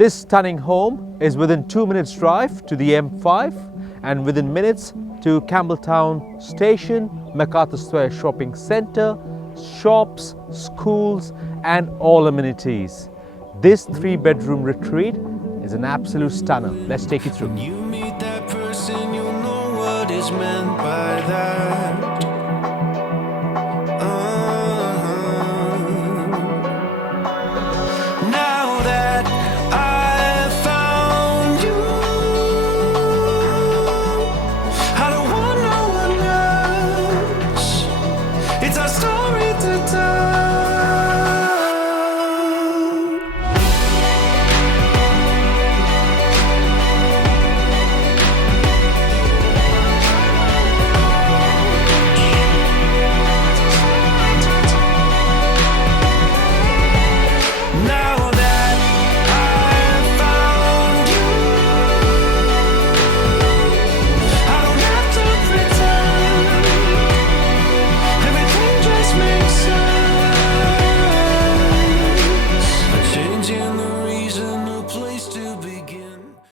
This stunning home is within 2 minutes drive to the M5 and within minutes to Campbelltown Station, MacArthur Square Shopping Centre, shops, schools and all amenities. This 3-bedroom retreat is an absolute stunner. Let's take you through. You meet that person, you'll know what is meant by that.